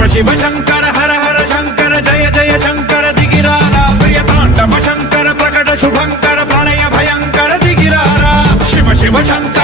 शिव शिव शंकर हर हर शंकर जय जय शंकर दिगिरारा प्रिय तांडव शंकर प्रकट शुभंकर प्रणय भयंकर दिगिरारा शिव शिव शंकर